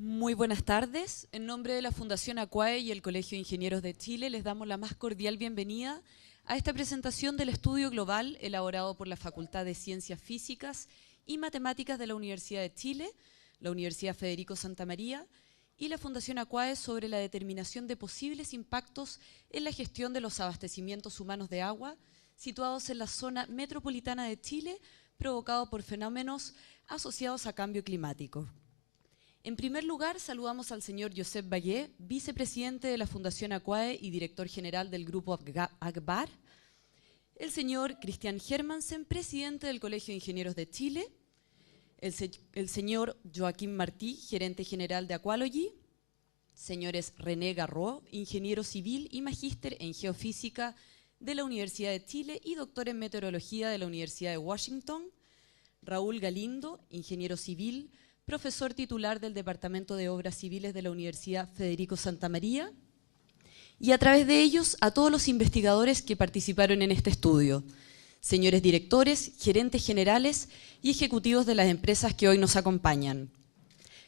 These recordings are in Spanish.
Muy buenas tardes. En nombre de la Fundación Acuae y el Colegio de Ingenieros de Chile, les damos la más cordial bienvenida a esta presentación del estudio global elaborado por la Facultad de Ciencias Físicas y Matemáticas de la Universidad de Chile, la Universidad Federico Santa María y la Fundación Acuae sobre la determinación de posibles impactos en la gestión de los abastecimientos humanos de agua situados en la zona metropolitana de Chile, provocados por fenómenos asociados a cambio climático. En primer lugar, saludamos al señor Josep Vallé, vicepresidente de la Fundación Acuae y director general del Grupo ACBAR, el señor Christian Hermansen, presidente del Colegio de Ingenieros de Chile, el señor Joaquín Martí, gerente general de Aqualogy, señores René Garro, ingeniero civil y magíster en geofísica de la Universidad de Chile y doctor en meteorología de la Universidad de Washington, Raúl Galindo, ingeniero civil, profesor titular del Departamento de Obras Civiles de la Universidad Federico Santa María, y a través de ellos a todos los investigadores que participaron en este estudio, señores directores, gerentes generales y ejecutivos de las empresas que hoy nos acompañan,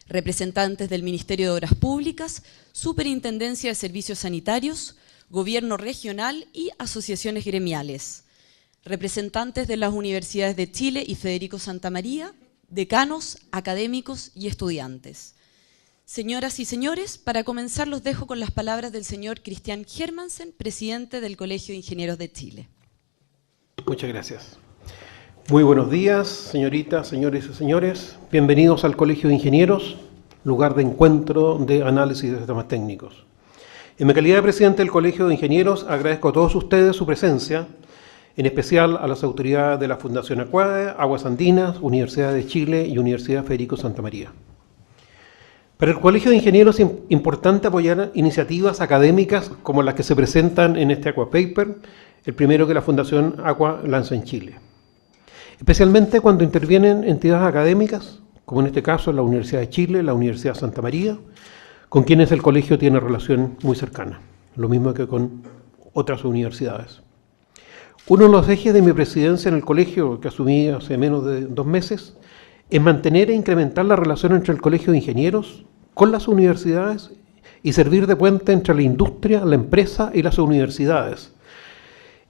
representantes del Ministerio de Obras Públicas, Superintendencia de Servicios Sanitarios, Gobierno Regional y asociaciones gremiales, representantes de las Universidades de Chile y Federico Santa María, decanos, académicos y estudiantes. Señoras y señores, para comenzar los dejo con las palabras del señor Christian Hermansen, presidente del Colegio de Ingenieros de Chile. Muchas gracias. Muy buenos días, señoritas, señores y señores. Bienvenidos al Colegio de Ingenieros, lugar de encuentro de análisis de sistemas técnicos. En mi calidad de presidente del Colegio de Ingenieros, agradezco a todos ustedes su presencia, en especial a las autoridades de la Fundación Acuae, Aguas Andinas, Universidad de Chile y Universidad Federico Santa María. Para el Colegio de Ingenieros es importante apoyar iniciativas académicas como las que se presentan en este Aqua Paper, el primero que la Fundación Aqua lanza en Chile. Especialmente cuando intervienen entidades académicas, como en este caso la Universidad de Chile, la Universidad de Santa María, con quienes el colegio tiene relación muy cercana, lo mismo que con otras universidades. Uno de los ejes de mi presidencia en el colegio, que asumí hace menos de 2 meses, es mantener e incrementar la relación entre el Colegio de Ingenieros con las universidades y servir de puente entre la industria, la empresa y las universidades.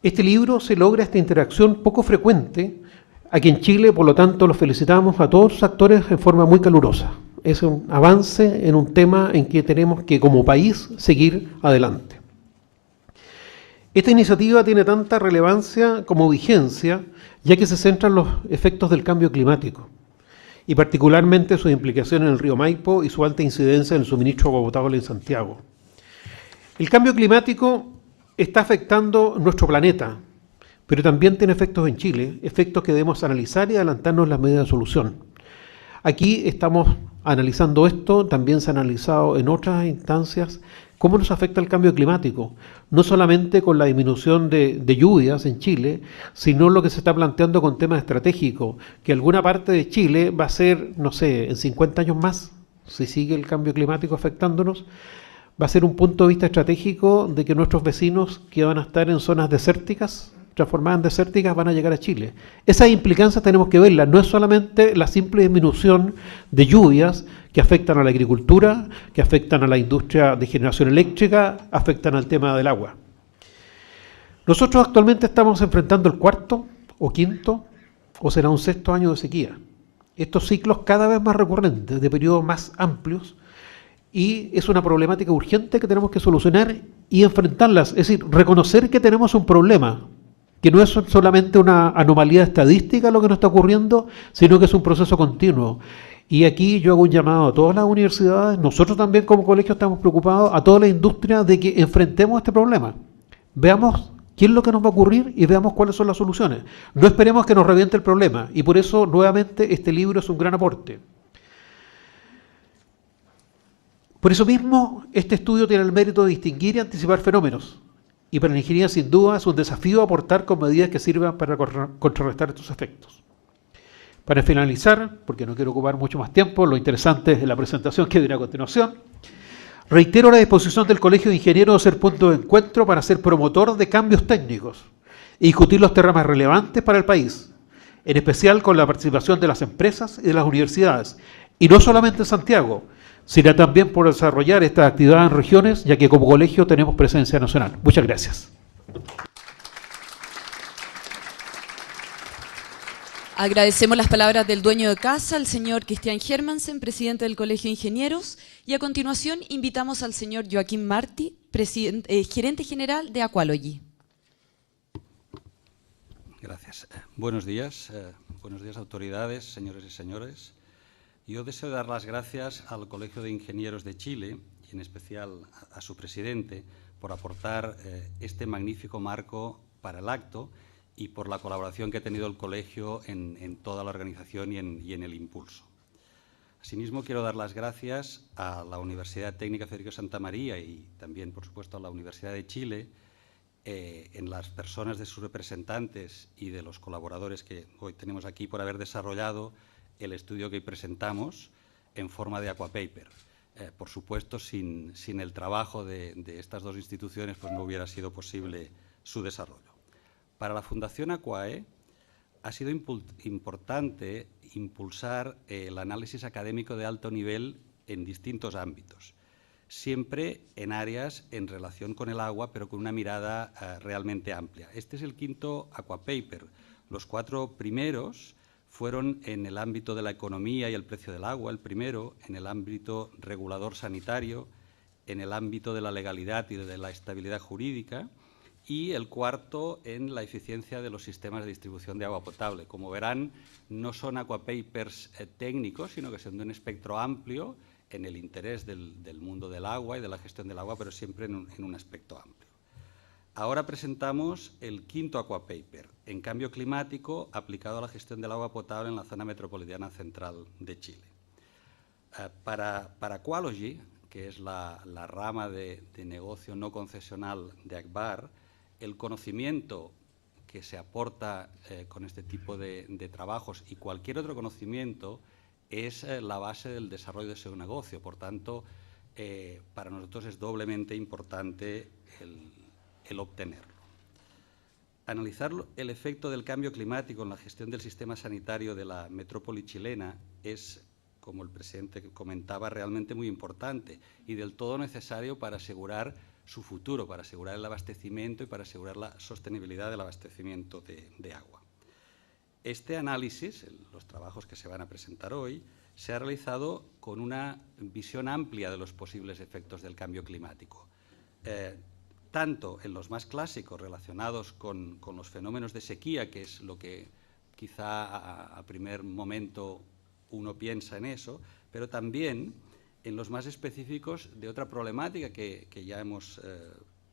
Este libro se logra esta interacción poco frecuente. Aquí en Chile, por lo tanto, los felicitamos a todos los actores en forma muy calurosa. Es un avance en un tema en que tenemos que, como país, seguir adelante. Esta iniciativa tiene tanta relevancia como vigencia, ya que se centra en los efectos del cambio climático, y particularmente su implicación en el río Maipo y su alta incidencia en el suministro de agua potable en Santiago. El cambio climático está afectando nuestro planeta, pero también tiene efectos en Chile, efectos que debemos analizar y adelantarnos las medidas de solución. Aquí estamos analizando esto, también se ha analizado en otras instancias cómo nos afecta el cambio climático, no solamente con la disminución de lluvias en Chile, sino lo que se está planteando con temas estratégicos, que alguna parte de Chile va a ser, no sé, en 50 años más, si sigue el cambio climático afectándonos, va a ser un punto de vista estratégico de que nuestros vecinos que van a estar en zonas desérticas, transformadas en desérticas, van a llegar a Chile. Esas implicancias tenemos que verlas, no es solamente la simple disminución de lluvias que afectan a la agricultura, que afectan a la industria de generación eléctrica, afectan al tema del agua. Nosotros actualmente estamos enfrentando el 4º o 5º, o será un 6º año de sequía. Estos ciclos cada vez más recurrentes, de periodos más amplios, y es una problemática urgente que tenemos que solucionar y enfrentarlas, es decir, reconocer que tenemos un problema, que no es solamente una anomalía estadística lo que nos está ocurriendo, sino que es un proceso continuo. Y aquí yo hago un llamado a todas las universidades, nosotros también como colegio estamos preocupados, a toda la industria de que enfrentemos este problema. Veamos qué es lo que nos va a ocurrir y veamos cuáles son las soluciones. No esperemos que nos reviente el problema y por eso nuevamente este libro es un gran aporte. Por eso mismo este estudio tiene el mérito de distinguir y anticipar fenómenos. Y para la ingeniería sin duda es un desafío aportar con medidas que sirvan para contrarrestar estos efectos. Para finalizar, porque no quiero ocupar mucho más tiempo, lo interesante es la presentación que viene a continuación, reitero la disposición del Colegio de Ingenieros de ser punto de encuentro para ser promotor de cambios técnicos y discutir los temas relevantes para el país, en especial con la participación de las empresas y de las universidades, y no solamente en Santiago, sino también por desarrollar estas actividades en regiones, ya que como colegio tenemos presencia nacional. Muchas gracias. Agradecemos las palabras del dueño de casa, el señor Cristian Hermansen, presidente del Colegio de Ingenieros, y a continuación invitamos al señor Joaquín Martí, gerente general de Aqualogy. Gracias. Buenos días autoridades, señores y señores. Yo deseo dar las gracias al Colegio de Ingenieros de Chile y en especial a su presidente por aportar este magnífico marco para el acto y por la colaboración que ha tenido el colegio en toda la organización y en el impulso. Asimismo, quiero dar las gracias a la Universidad Técnica Federico Santa María y también, por supuesto, a la Universidad de Chile, en las personas de sus representantes y de los colaboradores que hoy tenemos aquí por haber desarrollado el estudio que hoy presentamos en forma de aquapaper. Por supuesto, sin el trabajo de estas dos instituciones, pues no hubiera sido posible su desarrollo. Para la Fundación Aquae ha sido importante impulsar el análisis académico de alto nivel en distintos ámbitos, siempre en áreas en relación con el agua, pero con una mirada realmente amplia. Este es el quinto aquapaper. Los 4 primeros fueron en el ámbito de la economía y el precio del agua, el primero en el ámbito regulador sanitario, en el ámbito de la legalidad y de la estabilidad jurídica, y el cuarto en la eficiencia de los sistemas de distribución de agua potable. Como verán, no son aquapapers técnicos, sino que son de un espectro amplio en el interés del mundo del agua y de la gestión del agua, pero siempre en un aspecto amplio. Ahora presentamos el quinto aquapaper, en cambio climático aplicado a la gestión del agua potable en la zona metropolitana central de Chile. Para Aqualogy, que es la rama de negocio no concesional de ACBAR, el conocimiento que se aporta con este tipo de trabajos y cualquier otro conocimiento es la base del desarrollo de ese negocio. Por tanto, para nosotros es doblemente importante el obtenerlo. Analizar el efecto del cambio climático en la gestión del sistema sanitario de la metrópoli chilena es, como el presidente comentaba, realmente muy importante y del todo necesario para asegurar su futuro, para asegurar el abastecimiento y para asegurar la sostenibilidad del abastecimiento de agua. Este análisis, los trabajos que se van a presentar hoy, se ha realizado con una visión amplia de los posibles efectos del cambio climático, tanto en los más clásicos relacionados con los fenómenos de sequía, que es lo que quizá a primer momento uno piensa en eso, pero también en los más específicos de otra problemática que ya hemos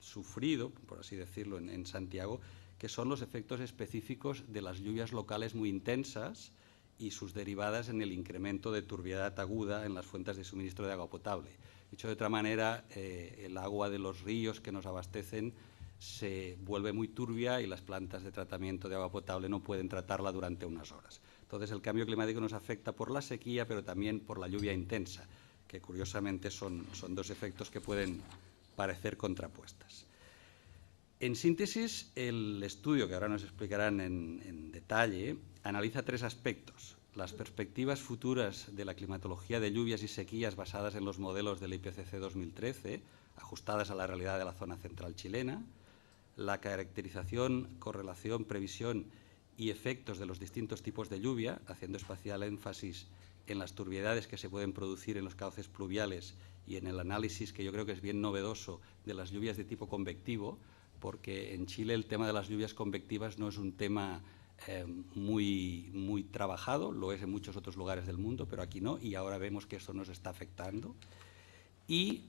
sufrido, por así decirlo, en Santiago, que son los efectos específicos de las lluvias locales muy intensas y sus derivadas en el incremento de turbiedad aguda en las fuentes de suministro de agua potable. Dicho de otra manera, el agua de los ríos que nos abastecen se vuelve muy turbia y las plantas de tratamiento de agua potable no pueden tratarla durante unas horas. Entonces, el cambio climático nos afecta por la sequía, pero también por la lluvia intensa, que curiosamente son dos efectos que pueden parecer contrapuestas. En síntesis, el estudio, que ahora nos explicarán en detalle, analiza 3 aspectos: las perspectivas futuras de la climatología de lluvias y sequías basadas en los modelos del IPCC 2013, ajustadas a la realidad de la zona central chilena, la caracterización, correlación, previsión y efectos de los distintos tipos de lluvia, haciendo especial énfasis en las turbiedades que se pueden producir en los cauces pluviales y en el análisis, que yo creo que es bien novedoso, de las lluvias de tipo convectivo, porque en Chile el tema de las lluvias convectivas no es un tema muy trabajado, lo es en muchos otros lugares del mundo, pero aquí no, y ahora vemos que eso nos está afectando. Y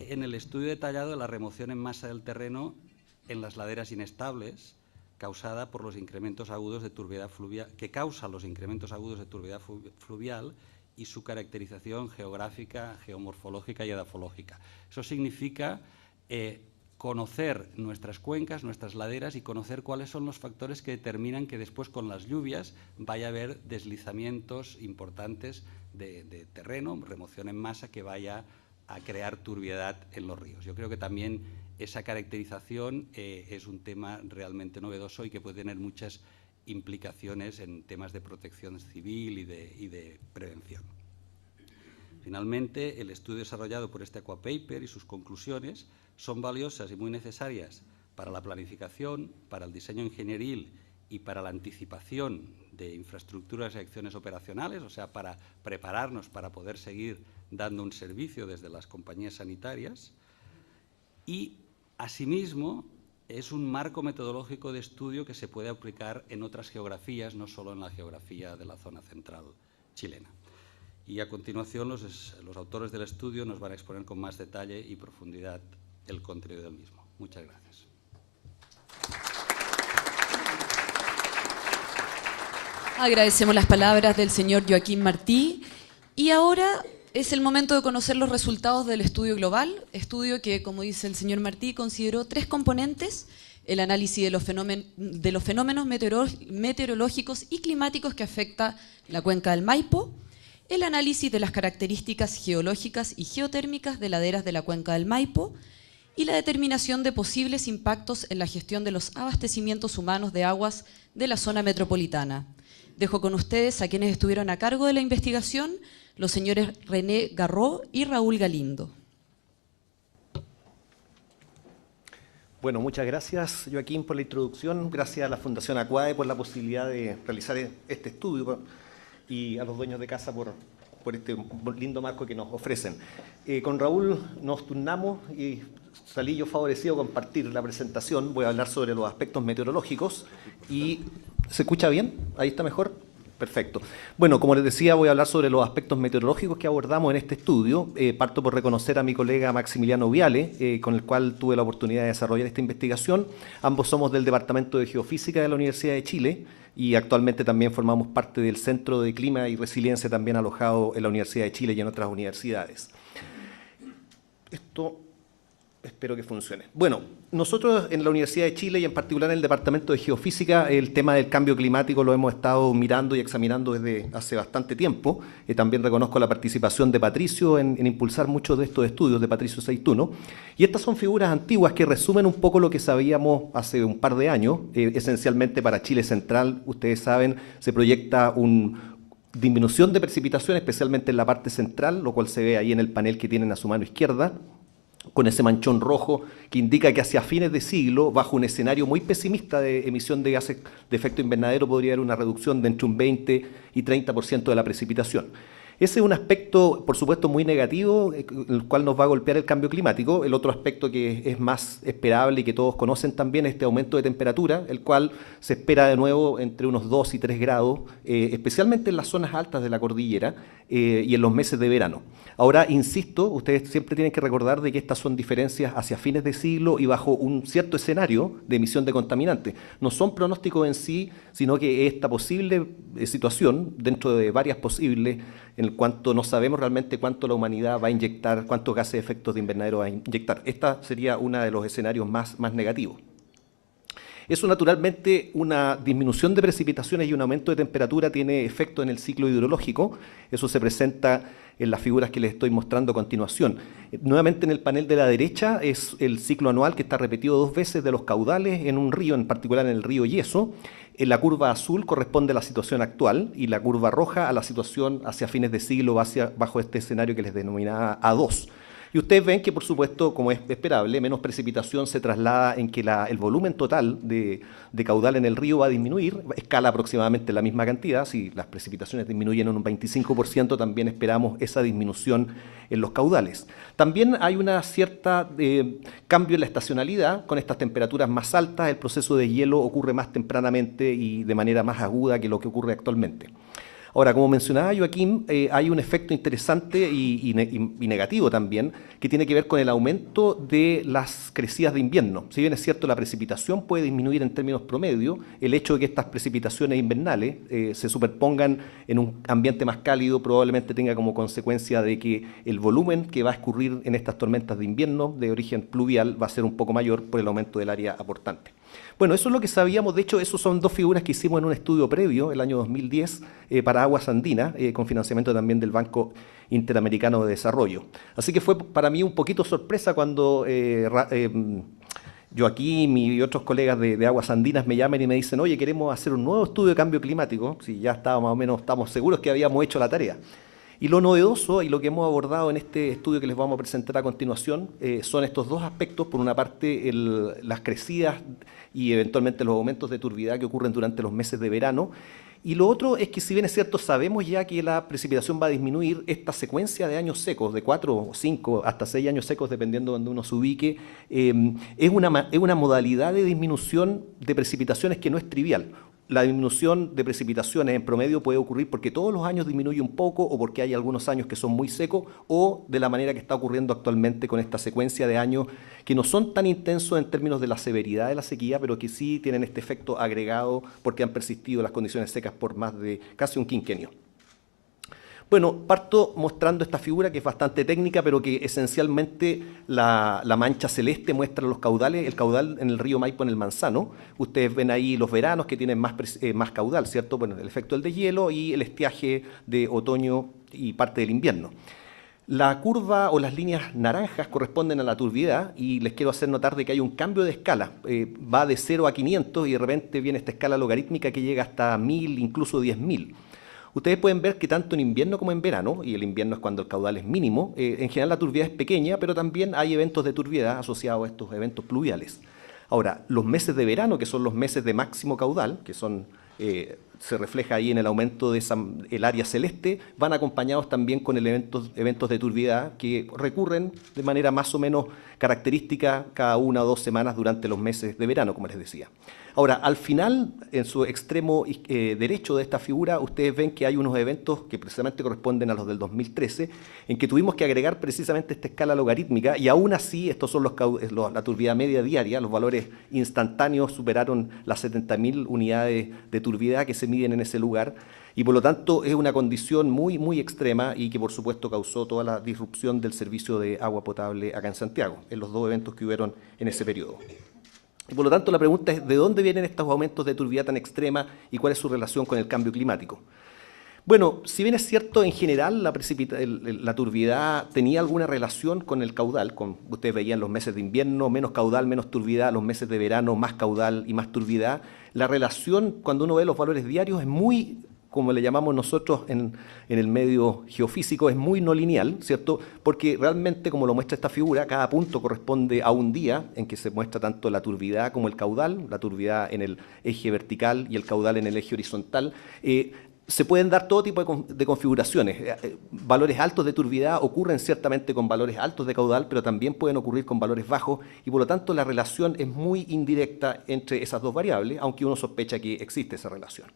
en el estudio detallado de la remoción en masa del terreno en las laderas inestables, causada por los incrementos agudos de turbiedad fluvial, que causan los incrementos agudos de turbiedad fluvial y su caracterización geográfica, geomorfológica y edafológica. Eso significa conocer nuestras cuencas, nuestras laderas y conocer cuáles son los factores que determinan que después con las lluvias vaya a haber deslizamientos importantes de terreno, remoción en masa que vaya a crear turbiedad en los ríos. Yo creo que también esa caracterización es un tema realmente novedoso y que puede tener muchas implicaciones en temas de protección civil y de prevención. Finalmente, el estudio desarrollado por este Aquapaper y sus conclusiones son valiosas y muy necesarias para la planificación, para el diseño ingenieril y para la anticipación de infraestructuras y acciones operacionales, o sea, para prepararnos para poder seguir dando un servicio desde las compañías sanitarias. Y, asimismo, es un marco metodológico de estudio que se puede aplicar en otras geografías, no solo en la geografía de la zona central chilena. Y a continuación los autores del estudio nos van a exponer con más detalle y profundidad el contenido del mismo. Muchas gracias. Agradecemos las palabras del señor Joaquín Martí y ahora es el momento de conocer los resultados del estudio global, estudio que, como dice el señor Martí, consideró 3 componentes: el análisis de los fenómenos meteorológicos y climáticos que afecta la cuenca del Maipo, el análisis de las características geológicas y geotérmicas de laderas de la cuenca del Maipo y la determinación de posibles impactos en la gestión de los abastecimientos humanos de aguas de la zona metropolitana. Dejo con ustedes a quienes estuvieron a cargo de la investigación, los señores René Garró y Raúl Galindo. Bueno, muchas gracias, Joaquín, por la introducción. Gracias a la Fundación Aquae por la posibilidad de realizar este estudio y a los dueños de casa por este lindo marco que nos ofrecen. Con Raúl nos turnamos y salí yo favorecido a compartir la presentación. Voy a hablar sobre los aspectos meteorológicos y... ¿Se escucha bien? ¿Ahí está mejor? Perfecto. Bueno, como les decía, voy a hablar sobre los aspectos meteorológicos que abordamos en este estudio. Parto por reconocer a mi colega Maximiliano Viale, con el cual tuve la oportunidad de desarrollar esta investigación. Ambos somos del Departamento de Geofísica de la Universidad de Chile y actualmente también formamos parte del Centro de Clima y Resiliencia, también alojado en la Universidad de Chile y en otras universidades. Esto espero que funcione. Bueno, nosotros en la Universidad de Chile y en particular en el Departamento de Geofísica, el tema del cambio climático lo hemos estado mirando y examinando desde hace bastante tiempo. También reconozco la participación de Patricio en impulsar muchos de estos estudios, de Patricio Seituno. Y estas son figuras antiguas que resumen un poco lo que sabíamos hace un par de años. Esencialmente para Chile Central, ustedes saben, se proyecta una disminución de precipitación, especialmente en la parte central, lo cual se ve ahí en el panel que tienen a su mano izquierda, con ese manchón rojo que indica que hacia fines de siglo, bajo un escenario muy pesimista de emisión de gases de efecto invernadero, podría haber una reducción de entre un 20 y 30% de la precipitación. Ese es un aspecto, por supuesto, muy negativo, el cual nos va a golpear el cambio climático. El otro aspecto que es más esperable y que todos conocen también es este aumento de temperatura, el cual se espera de nuevo entre unos 2 y 3 grados, especialmente en las zonas altas de la cordillera y en los meses de verano. Ahora, insisto, ustedes siempre tienen que recordar de que estas son diferencias hacia fines de siglo y bajo un cierto escenario de emisión de contaminantes. No son pronósticos en sí, sino que esta posible situación, dentro de varias posibles, en cuanto no sabemos realmente cuánto la humanidad va a inyectar, cuántos gases de efecto de invernadero va a inyectar. Esta sería uno de los escenarios más negativos. Eso, naturalmente, una disminución de precipitaciones y un aumento de temperatura tiene efecto en el ciclo hidrológico. Eso se presenta en las figuras que les estoy mostrando a continuación. Nuevamente en el panel de la derecha es el ciclo anual que está repetido 2 veces de los caudales en un río, en particular en el río Yeso. En la curva azul corresponde a la situación actual y la curva roja a la situación hacia fines de siglo bajo este escenario que les denominaba A2. Y ustedes ven que, por supuesto, como es esperable, menos precipitación se traslada en que el volumen total de caudal en el río va a disminuir, escala aproximadamente la misma cantidad. Si las precipitaciones disminuyen en un 25%, también esperamos esa disminución en los caudales. También hay una cierta cambio en la estacionalidad. Con estas temperaturas más altas, el proceso de hielo ocurre más tempranamente y de manera más aguda que lo que ocurre actualmente. Ahora, como mencionaba Joaquín, hay un efecto interesante y negativo también, que tiene que ver con el aumento de las crecidas de invierno. Si bien es cierto, la precipitación puede disminuir en términos promedio, el hecho de que estas precipitaciones invernales se superpongan en un ambiente más cálido probablemente tenga como consecuencia de que el volumen que va a escurrir en estas tormentas de invierno de origen pluvial va a ser un poco mayor por el aumento del área aportante. Bueno, eso es lo que sabíamos. De hecho, esas son 2 figuras que hicimos en un estudio previo, el año 2010, para Aguas Andinas, con financiamiento también del Banco Interamericano de Desarrollo. Así que fue para mí un poquito sorpresa cuando Joaquín y otros colegas de Aguas Andinas me llaman y me dicen: oye, queremos hacer un nuevo estudio de cambio climático, si ya estamos seguros que habíamos hecho la tarea. Y lo novedoso y lo que hemos abordado en este estudio que les vamos a presentar a continuación son estos dos aspectos. Por una parte, las crecidas y eventualmente los aumentos de turbidez que ocurren durante los meses de verano. Y lo otro es que, si bien es cierto, sabemos ya que la precipitación va a disminuir, esta secuencia de años secos, de 4, 5, hasta 6 años secos, dependiendo de donde uno se ubique, es una modalidad de disminución de precipitaciones que no es trivial. La disminución de precipitaciones en promedio puede ocurrir porque todos los años disminuye un poco, o porque hay algunos años que son muy secos, o de la manera que está ocurriendo actualmente con esta secuencia de años que no son tan intensos en términos de la severidad de la sequía, pero que sí tienen este efecto agregado porque han persistido las condiciones secas por más de casi un quinquenio. Bueno, parto mostrando esta figura que es bastante técnica, pero que esencialmente la mancha celeste muestra los caudales, el caudal en el río Maipo en el Manzano. Ustedes ven ahí los veranos que tienen más caudal, ¿cierto? Bueno, el efecto del deshielo y el estiaje de otoño y parte del invierno. La curva o las líneas naranjas corresponden a la turbidez, y les quiero hacer notar de que hay un cambio de escala. Va de 0 a 500 y de repente viene esta escala logarítmica que llega hasta 1000, incluso 10.000. Ustedes pueden ver que tanto en invierno como en verano, y el invierno es cuando el caudal es mínimo, en general la turbidez es pequeña, pero también hay eventos de turbidez asociados a estos eventos pluviales. Ahora, los meses de verano, que son los meses de máximo caudal, que son, se refleja ahí en el aumento del área celeste, van acompañados también con eventos de turbidez que recurren de manera más o menos característica cada 1 o 2 semanas durante los meses de verano, como les decía. Ahora, al final, en su extremo derecho de esta figura, ustedes ven que hay unos eventos que precisamente corresponden a los del 2013, en que tuvimos que agregar precisamente esta escala logarítmica, y aún así, estos son la turbidez media diaria. Los valores instantáneos superaron las 70.000 unidades de turbidez que se miden en ese lugar, y por lo tanto es una condición muy, muy extrema, y que por supuesto causó toda la disrupción del servicio de agua potable acá en Santiago, en los dos eventos que hubieron en ese periodo. Y por lo tanto, la pregunta es, ¿de dónde vienen estos aumentos de turbidez tan extrema y cuál es su relación con el cambio climático? Bueno, si bien es cierto, en general la turbidez tenía alguna relación con el caudal, ustedes veían los meses de invierno, menos caudal, menos turbidez, los meses de verano, más caudal y más turbidez, la relación, cuando uno ve los valores diarios, es muy, como le llamamos nosotros en el medio geofísico, es muy no lineal, ¿cierto? Porque realmente, como lo muestra esta figura, cada punto corresponde a un día en que se muestra tanto la turbidez como el caudal, la turbidez en el eje vertical y el caudal en el eje horizontal. Se pueden dar todo tipo de configuraciones. Valores altos de turbidez ocurren ciertamente con valores altos de caudal, pero también pueden ocurrir con valores bajos, y por lo tanto la relación es muy indirecta entre esas dos variables, aunque uno sospecha que existe esa relación.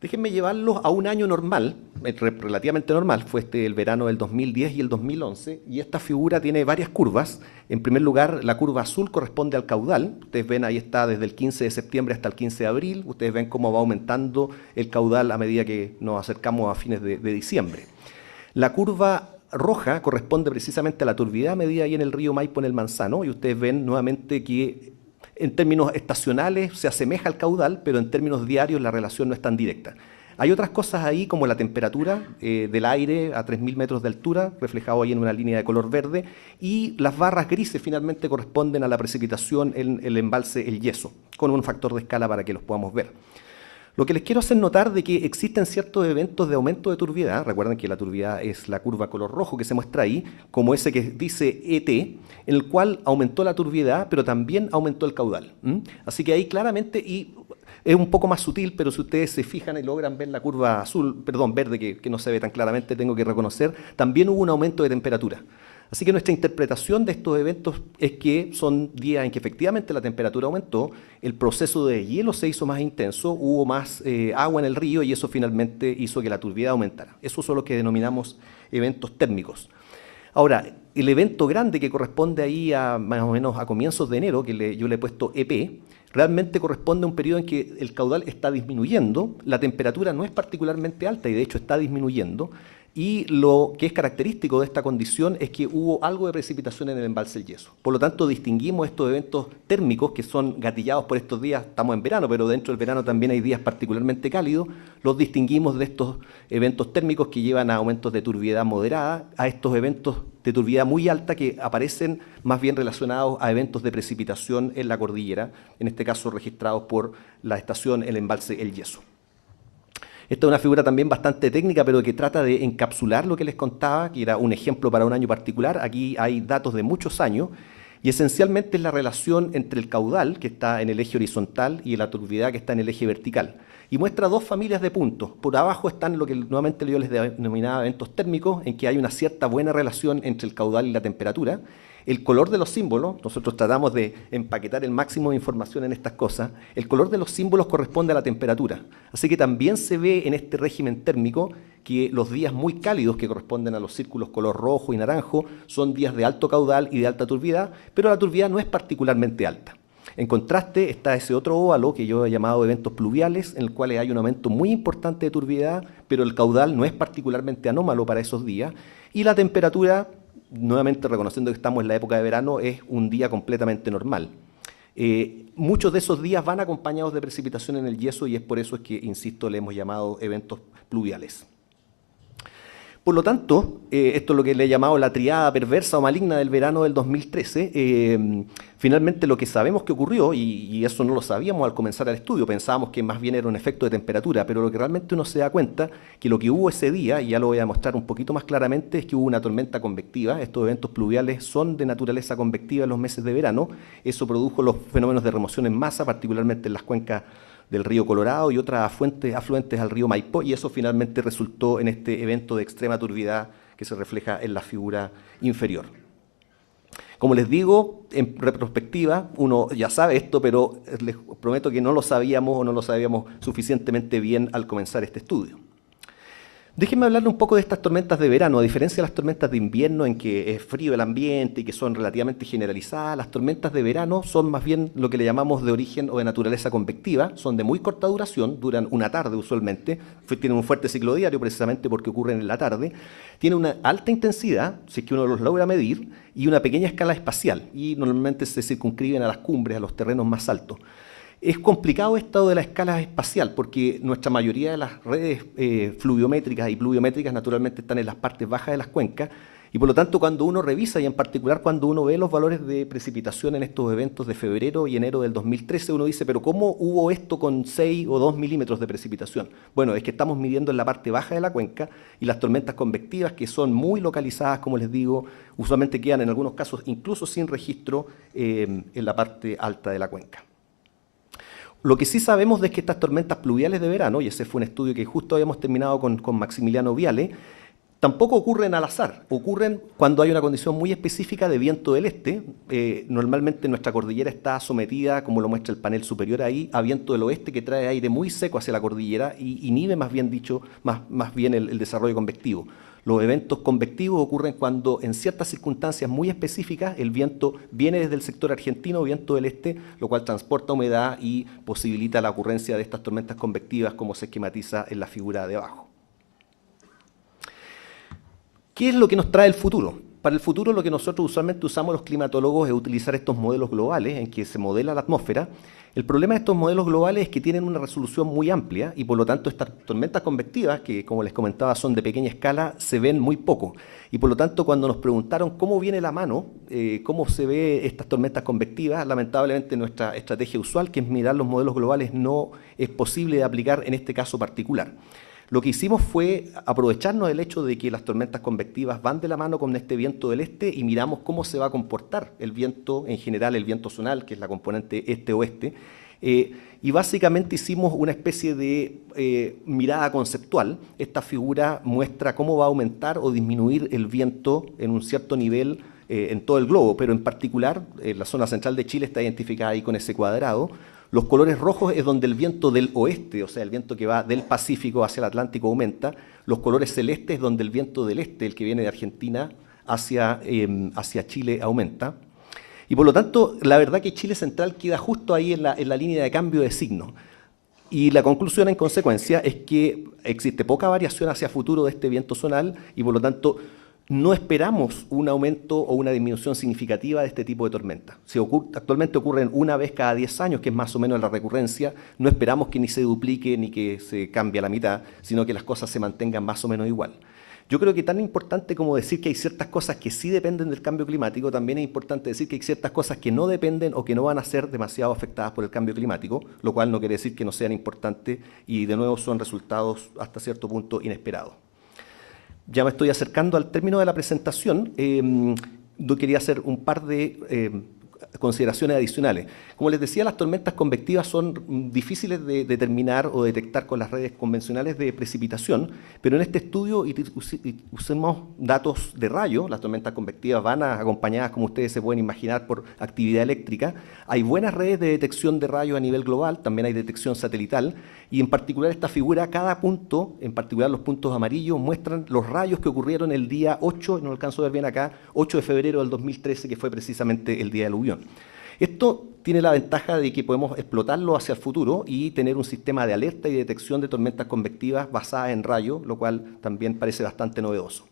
Déjenme llevarlos a un año normal, relativamente normal, fue el verano del 2010 y el 2011, y esta figura tiene varias curvas. En primer lugar, la curva azul corresponde al caudal. Ustedes ven, ahí está desde el 15 de septiembre hasta el 15 de abril. Ustedes ven cómo va aumentando el caudal a medida que nos acercamos a fines de diciembre. La curva roja corresponde precisamente a la turbidez medida ahí en el río Maipo en el Manzano, y ustedes ven nuevamente que en términos estacionales se asemeja al caudal, pero en términos diarios la relación no es tan directa. Hay otras cosas ahí, como la temperatura del aire a 3.000 metros de altura, reflejado ahí en una línea de color verde, y las barras grises finalmente corresponden a la precipitación en el embalse El Yeso, con un factor de escala para que los podamos ver. Lo que les quiero hacer notar de que existen ciertos eventos de aumento de turbidez. Recuerden que la turbidez es la curva color rojo que se muestra ahí, como ese que dice ET, en el cual aumentó la turbidez, pero también aumentó el caudal. Así que ahí claramente, y es un poco más sutil, pero si ustedes se fijan y logran ver la curva verde, que no se ve tan claramente, tengo que reconocer, también hubo un aumento de temperatura. Así que nuestra interpretación de estos eventos es que son días en que efectivamente la temperatura aumentó, el proceso de hielo se hizo más intenso, hubo más agua en el río, y eso finalmente hizo que la turbidez aumentara. Esos son los que denominamos eventos térmicos. Ahora, el evento grande que corresponde ahí a más o menos a comienzos de enero, que yo le he puesto EP, realmente corresponde a un periodo en que el caudal está disminuyendo, la temperatura no es particularmente alta y de hecho está disminuyendo, y lo que es característico de esta condición es que hubo algo de precipitación en el embalse El Yeso. Por lo tanto, distinguimos estos eventos térmicos que son gatillados por estos días. Estamos en verano, pero dentro del verano también hay días particularmente cálidos. Los distinguimos de estos eventos térmicos que llevan a aumentos de turbidez moderada, a estos eventos de turbidez muy alta que aparecen más bien relacionados a eventos de precipitación en la cordillera, en este caso registrados por la estación El Embalse El Yeso. Esta es una figura también bastante técnica, pero que trata de encapsular lo que les contaba, que era un ejemplo para un año particular. Aquí hay datos de muchos años, y esencialmente es la relación entre el caudal, que está en el eje horizontal, y la turbiedad, que está en el eje vertical. Y muestra dos familias de puntos. Por abajo están lo que nuevamente yo les denominaba eventos térmicos, en que hay una cierta buena relación entre el caudal y la temperatura. El color de los símbolos, nosotros tratamos de empaquetar el máximo de información en estas cosas, el color de los símbolos corresponde a la temperatura. Así que también se ve en este régimen térmico que los días muy cálidos, que corresponden a los círculos color rojo y naranjo, son días de alto caudal y de alta turbiedad, pero la turbiedad no es particularmente alta. En contraste está ese otro óvalo que yo he llamado eventos pluviales, en el cual hay un aumento muy importante de turbiedad, pero el caudal no es particularmente anómalo para esos días, y la temperatura, nuevamente reconociendo que estamos en la época de verano, es un día completamente normal. Muchos de esos días van acompañados de precipitación en el yeso y es por eso es que, insisto, le hemos llamado eventos pluviales. Por lo tanto, esto es lo que le he llamado la triada perversa o maligna del verano del 2013. Finalmente lo que sabemos que ocurrió, y eso no lo sabíamos al comenzar el estudio, pensábamos que más bien era un efecto de temperatura, pero lo que realmente uno se da cuenta, que lo que hubo ese día, y ya lo voy a mostrar un poquito más claramente, es que hubo una tormenta convectiva. Estos eventos pluviales son de naturaleza convectiva en los meses de verano. Eso produjo los fenómenos de remoción en masa, particularmente en las cuencas del río Colorado y otras afluentes al río Maipo, y eso finalmente resultó en este evento de extrema turbiedad que se refleja en la figura inferior. Como les digo, en retrospectiva, uno ya sabe esto, pero les prometo que no lo sabíamos o no lo sabíamos suficientemente bien al comenzar este estudio. Déjenme hablarle un poco de estas tormentas de verano. A diferencia de las tormentas de invierno, en que es frío el ambiente y que son relativamente generalizadas, las tormentas de verano son más bien lo que le llamamos de origen o de naturaleza convectiva. Son de muy corta duración, duran una tarde usualmente, tienen un fuerte ciclo diario precisamente porque ocurren en la tarde, tienen una alta intensidad, si es que uno los logra medir, y una pequeña escala espacial, y normalmente se circunscriben a las cumbres, a los terrenos más altos. Es complicado esto de la escala espacial porque nuestra mayoría de las redes fluviométricas y pluviométricas naturalmente están en las partes bajas de las cuencas, y por lo tanto cuando uno revisa, y en particular cuando uno ve los valores de precipitación en estos eventos de febrero y enero del 2013, uno dice, pero ¿cómo hubo esto con 6 o 2 milímetros de precipitación? Bueno, es que estamos midiendo en la parte baja de la cuenca, y las tormentas convectivas, que son muy localizadas, como les digo, usualmente quedan en algunos casos incluso sin registro en la parte alta de la cuenca. Lo que sí sabemos es que estas tormentas pluviales de verano, y ese fue un estudio que justo habíamos terminado con Maximiliano Viale, tampoco ocurren al azar, ocurren cuando hay una condición muy específica de viento del este. Normalmente nuestra cordillera está sometida, como lo muestra el panel superior ahí, a viento del oeste que trae aire muy seco hacia la cordillera y inhibe más bien el desarrollo convectivo. Los eventos convectivos ocurren cuando en ciertas circunstancias muy específicas el viento viene desde el sector argentino, viento del este, lo cual transporta humedad y posibilita la ocurrencia de estas tormentas convectivas como se esquematiza en la figura de abajo. ¿Qué es lo que nos trae el futuro? Para el futuro lo que nosotros usualmente usamos los climatólogos es utilizar estos modelos globales en que se modela la atmósfera. El problema de estos modelos globales es que tienen una resolución muy amplia y por lo tanto estas tormentas convectivas, que como les comentaba son de pequeña escala, se ven muy poco. Y por lo tanto cuando nos preguntaron cómo viene la mano, cómo se ve estas tormentas convectivas, lamentablemente nuestra estrategia usual, que es mirar los modelos globales, no es posible de aplicar en este caso particular. Lo que hicimos fue aprovecharnos del hecho de que las tormentas convectivas van de la mano con este viento del este y miramos cómo se va a comportar el viento en general, el viento zonal, que es la componente este-oeste, y básicamente hicimos una especie de mirada conceptual. Esta figura muestra cómo va a aumentar o disminuir el viento en un cierto nivel en todo el globo, pero en particular la zona central de Chile está identificada ahí con ese cuadrado. Los colores rojos es donde el viento del oeste, o sea, el viento que va del Pacífico hacia el Atlántico aumenta. Los colores celestes es donde el viento del este, el que viene de Argentina hacia Chile, aumenta. Y por lo tanto, la verdad que Chile central queda justo ahí en la línea de cambio de signo. Y la conclusión en consecuencia es que existe poca variación hacia futuro de este viento zonal y por lo tanto no esperamos un aumento o una disminución significativa de este tipo de tormentas. Si actualmente ocurren una vez cada 10 años, que es más o menos la recurrencia, no esperamos que ni se duplique ni que se cambie a la mitad, sino que las cosas se mantengan más o menos igual. Yo creo que tan importante como decir que hay ciertas cosas que sí dependen del cambio climático, también es importante decir que hay ciertas cosas que no dependen o que no van a ser demasiado afectadas por el cambio climático, lo cual no quiere decir que no sean importantes y de nuevo son resultados hasta cierto punto inesperados. Ya me estoy acercando al término de la presentación. Yo quería hacer un par de consideraciones adicionales. Como les decía, las tormentas convectivas son difíciles de determinar o detectar con las redes convencionales de precipitación, pero en este estudio usamos datos de rayo. Las tormentas convectivas van acompañadas, como ustedes se pueden imaginar, por actividad eléctrica. Hay buenas redes de detección de rayos a nivel global, también hay detección satelital, y en particular esta figura, cada punto, en particular los puntos amarillos, muestran los rayos que ocurrieron el día 8, no lo alcanzo a ver bien acá, 8 de febrero del 2013, que fue precisamente el día del aluvión. Esto tiene la ventaja de que podemos explotarlo hacia el futuro y tener un sistema de alerta y detección de tormentas convectivas basada en rayos, lo cual también parece bastante novedoso.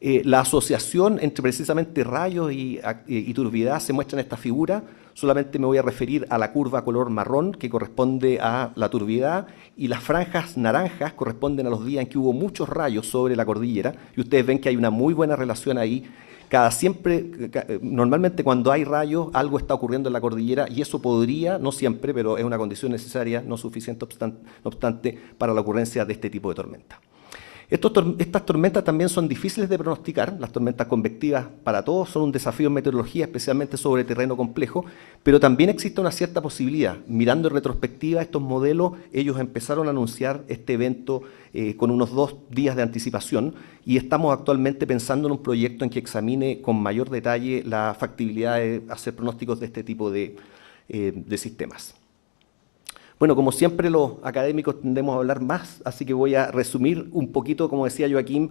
La asociación entre precisamente rayos y turbiedad se muestra en esta figura. Solamente me voy a referir a la curva color marrón, que corresponde a la turbiedad, y las franjas naranjas corresponden a los días en que hubo muchos rayos sobre la cordillera, y ustedes ven que hay una muy buena relación ahí. Normalmente cuando hay rayos, algo está ocurriendo en la cordillera, y eso podría, no siempre, pero es una condición necesaria, no suficiente, no obstante, para la ocurrencia de este tipo de tormenta. Estas tormentas también son difíciles de pronosticar. Las tormentas convectivas para todos son un desafío en meteorología, especialmente sobre terreno complejo, pero también existe una cierta posibilidad. Mirando en retrospectiva estos modelos, ellos empezaron a anunciar este evento con unos 2 días de anticipación, y estamos actualmente pensando en un proyecto en que examine con mayor detalle la factibilidad de hacer pronósticos de este tipo de sistemas. Bueno, como siempre los académicos tendemos a hablar más, así que voy a resumir un poquito, como decía Joaquín,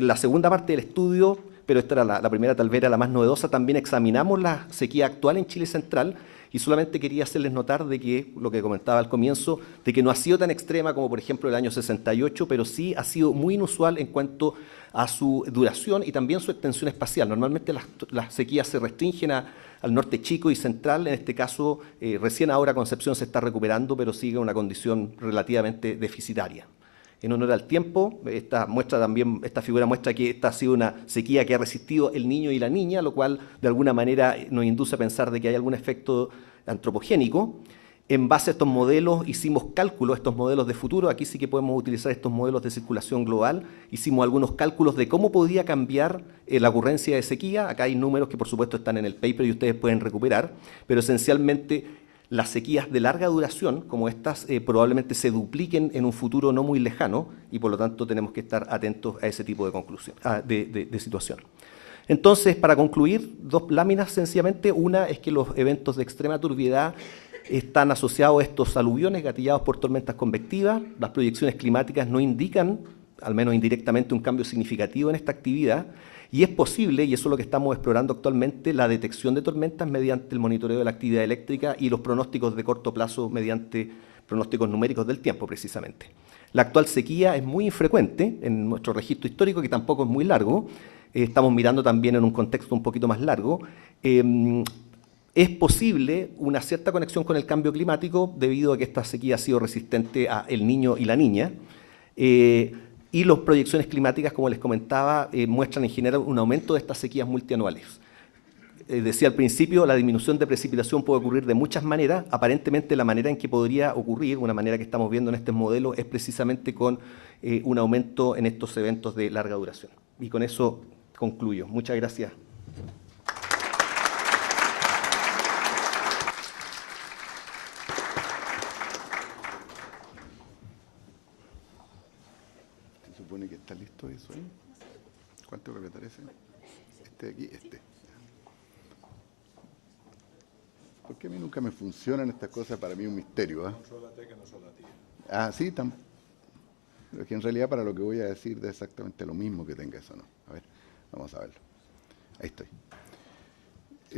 la segunda parte del estudio, pero esta era la primera, tal vez era la más novedosa. También examinamos la sequía actual en Chile Central, y solamente quería hacerles notar de que, lo que comentaba al comienzo, de que no ha sido tan extrema como por ejemplo el año 68, pero sí ha sido muy inusual en cuanto a su duración y también su extensión espacial. Normalmente las sequías se restringen al norte chico y central. En este caso, recién ahora Concepción se está recuperando, pero sigue una condición relativamente deficitaria. En honor al tiempo, esta figura muestra que esta ha sido una sequía que ha resistido el niño y la niña, lo cual de alguna manera nos induce a pensar de que hay algún efecto antropogénico. En base a estos modelos hicimos cálculos, estos modelos de futuro. Aquí sí que podemos utilizar estos modelos de circulación global. Hicimos algunos cálculos de cómo podría cambiar la ocurrencia de sequía. Acá hay números que por supuesto están en el paper y ustedes pueden recuperar, pero esencialmente las sequías de larga duración, como estas, probablemente se dupliquen en un futuro no muy lejano, y por lo tanto tenemos que estar atentos a ese tipo de conclusión, de situación. Entonces, para concluir, 2 láminas sencillamente. Una es que los eventos de extrema turbiedad están asociados a estos aluviones gatillados por tormentas convectivas. Las proyecciones climáticas no indican, al menos indirectamente, un cambio significativo en esta actividad, y es posible, y eso es lo que estamos explorando actualmente, la detección de tormentas mediante el monitoreo de la actividad eléctrica y los pronósticos de corto plazo mediante pronósticos numéricos del tiempo, precisamente. La actual sequía es muy infrecuente en nuestro registro histórico, que tampoco es muy largo. Estamos mirando también en un contexto un poquito más largo. Es posible una cierta conexión con el cambio climático debido a que esta sequía ha sido resistente a el niño y la niña. Y las proyecciones climáticas, como les comentaba, muestran en general un aumento de estas sequías multianuales. Decía al principio, la disminución de precipitación puede ocurrir de muchas maneras. Aparentemente la manera en que podría ocurrir, una manera que estamos viendo en este modelo, es precisamente con un aumento en estos eventos de larga duración. Y con eso concluyo. Muchas gracias. Se supone que está listo eso ahí. ¿Cuánto que apretar ese? Este de aquí, este. ¿Por qué a mí nunca me funcionan estas cosas? Para mí es un misterio. Sí, pero es que en realidad para lo que voy a decir da exactamente lo mismo que tenga eso, ¿no? A ver, vamos a verlo. Ahí estoy.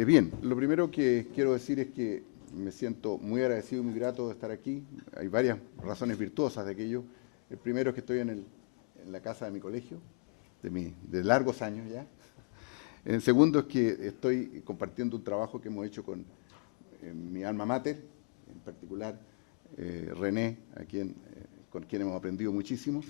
Bien, lo primero que quiero decir es que me siento muy agradecido y muy grato de estar aquí. Hay varias razones virtuosas de aquello. El primero es que estoy en la casa de mi colegio, de largos años ya. El segundo es que estoy compartiendo un trabajo que hemos hecho con mi alma mater, en particular René, con quien hemos aprendido muchísimo.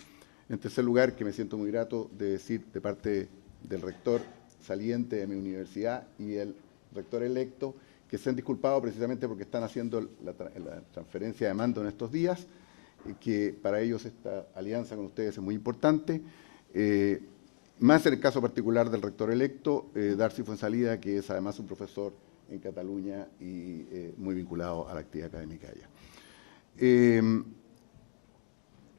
En tercer lugar, que me siento muy grato de decir de parte del rector saliente de mi universidad y el rector electo, que se han disculpado precisamente porque están haciendo la transferencia de mando en estos días, que para ellos esta alianza con ustedes es muy importante. Más en el caso particular del rector electo, Darcy Fuenzalida, que es además un profesor en Cataluña y muy vinculado a la actividad académica allá.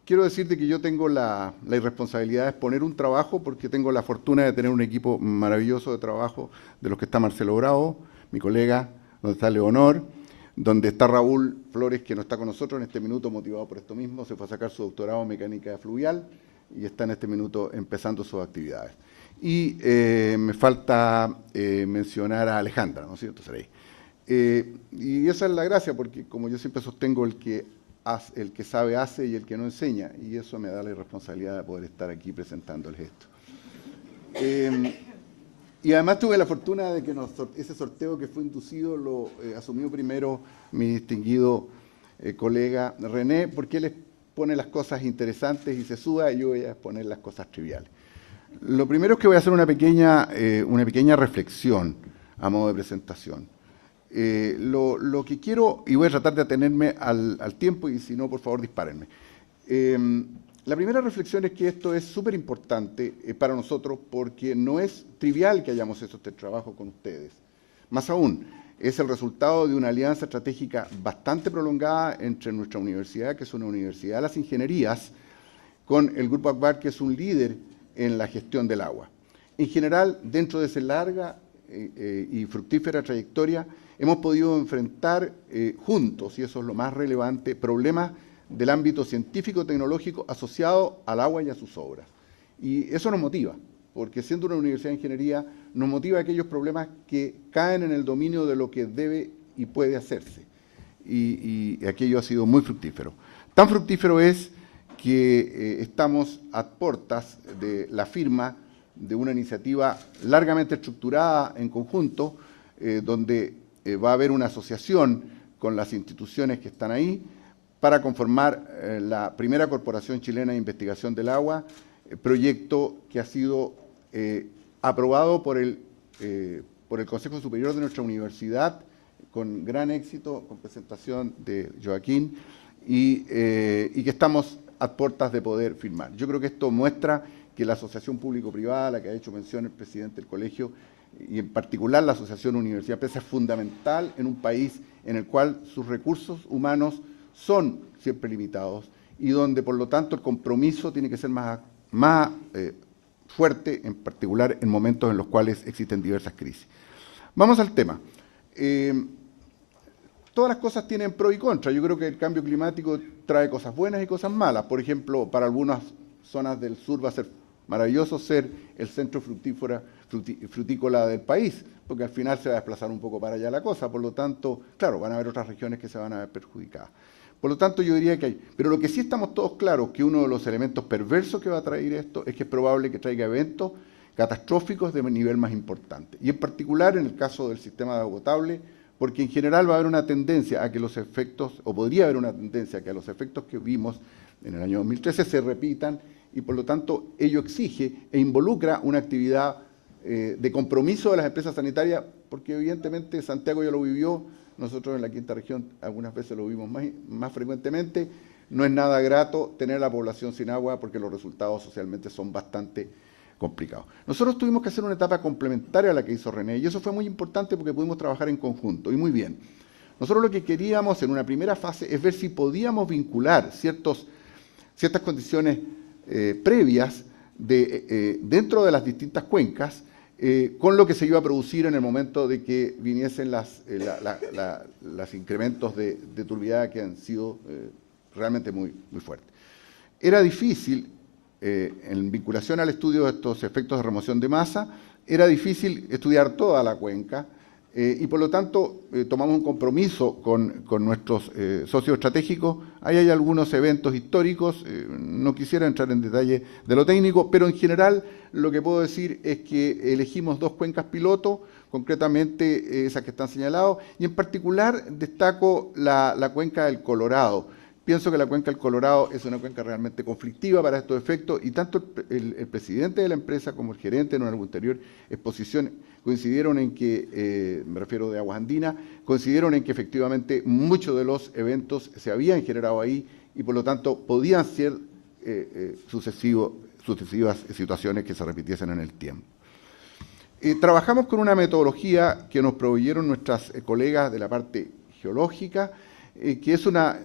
Quiero decirte que yo tengo la irresponsabilidad de exponer un trabajo porque tengo la fortuna de tener un equipo maravilloso de trabajo, de los que está Marcelo Bravo, mi colega, donde está Leonor, donde está Raúl Flores, que no está con nosotros en este minuto, motivado por esto mismo, se fue a sacar su doctorado en mecánica fluvial y está en este minuto empezando sus actividades. Y me falta mencionar a Alejandra, ¿no es cierto? Y esa es la gracia, porque como yo siempre sostengo, el que sabe hace y el que no enseña, y eso me da la irresponsabilidad de poder estar aquí presentándoles esto. Y además tuve la fortuna de que ese sorteo que fue inducido lo asumió primero mi distinguido colega René, porque él pone las cosas interesantes y se suda, y yo voy a exponer las cosas triviales. Lo primero es que voy a hacer una pequeña reflexión a modo de presentación. Lo que quiero, y voy a tratar de atenerme al tiempo, y si no, por favor, dispárenme. La primera reflexión es que esto es súper importante para nosotros porque no es trivial que hayamos hecho este trabajo con ustedes. Más aún, es el resultado de una alianza estratégica bastante prolongada entre nuestra universidad, que es una universidad de las ingenierías, con el Grupo Akbar, que es un líder en la gestión del agua. En general, dentro de esa larga y fructífera trayectoria, hemos podido enfrentar juntos, y eso es lo más relevante, problemas del ámbito científico-tecnológico asociado al agua y a sus obras. Y eso nos motiva, porque siendo una universidad de ingeniería, nos motiva aquellos problemas que caen en el dominio de lo que debe y puede hacerse. Y aquello ha sido muy fructífero. Tan fructífero es que estamos a puertas de la firma de una iniciativa largamente estructurada en conjunto, donde va a haber una asociación con las instituciones que están ahí para conformar la primera Corporación Chilena de Investigación del Agua, proyecto que ha sido aprobado por el Consejo Superior de nuestra universidad con gran éxito, con presentación de Joaquín, y que estamos a puertas de poder firmar. Yo creo que esto muestra que la asociación público-privada, a la que ha hecho mención el presidente del colegio, y en particular la asociación universidad-empresa, es fundamental en un país en el cual sus recursos humanos son siempre limitados y donde, por lo tanto, el compromiso tiene que ser más fuerte, en particular en momentos en los cuales existen diversas crisis. Vamos al tema. Todas las cosas tienen pro y contra. Yo creo que el cambio climático trae cosas buenas y cosas malas. Por ejemplo, para algunas zonas del sur va a ser maravilloso ser el centro frutícola del país, porque al final se va a desplazar un poco para allá la cosa. Por lo tanto, claro, van a haber otras regiones que se van a ver perjudicadas. Por lo tanto, yo diría que hay. Pero lo que sí estamos todos claros, que uno de los elementos perversos que va a traer esto es que es probable que traiga eventos catastróficos de nivel más importante. Y en particular en el caso del sistema de agua potable, porque en general va a haber una tendencia a que los efectos, o podría haber una tendencia a que los efectos que vimos en el año 2013 se repitan, y por lo tanto ello exige e involucra una actividad de compromiso de las empresas sanitarias, porque evidentemente Santiago ya lo vivió, nosotros en la quinta región algunas veces lo vimos más frecuentemente. No es nada grato tener a la población sin agua porque los resultados socialmente son bastante complicados. Nosotros tuvimos que hacer una etapa complementaria a la que hizo René, y eso fue muy importante porque pudimos trabajar en conjunto, y muy bien. Nosotros lo que queríamos en una primera fase es ver si podíamos vincular ciertas condiciones previas dentro de las distintas cuencas con lo que se iba a producir en el momento de que viniesen los incrementos de turbidez que han sido realmente muy, muy fuertes. Era difícil, en vinculación al estudio de estos efectos de remoción de masa, era difícil estudiar toda la cuenca, y por lo tanto tomamos un compromiso con nuestros socios estratégicos. Ahí hay algunos eventos históricos, no quisiera entrar en detalle de lo técnico, pero en general lo que puedo decir es que elegimos 2 cuencas piloto, concretamente esas que están señaladas, y en particular destaco la cuenca del Colorado, Pienso que la cuenca del Colorado es una cuenca realmente conflictiva para estos efectos y tanto el presidente de la empresa como el gerente en una ulterior exposición coincidieron en que, me refiero de Aguas Andinas, coincidieron en que efectivamente muchos de los eventos se habían generado ahí y por lo tanto podían ser sucesivas situaciones que se repitiesen en el tiempo. Trabajamos con una metodología que nos proveyeron nuestras colegas de la parte geológica, que es una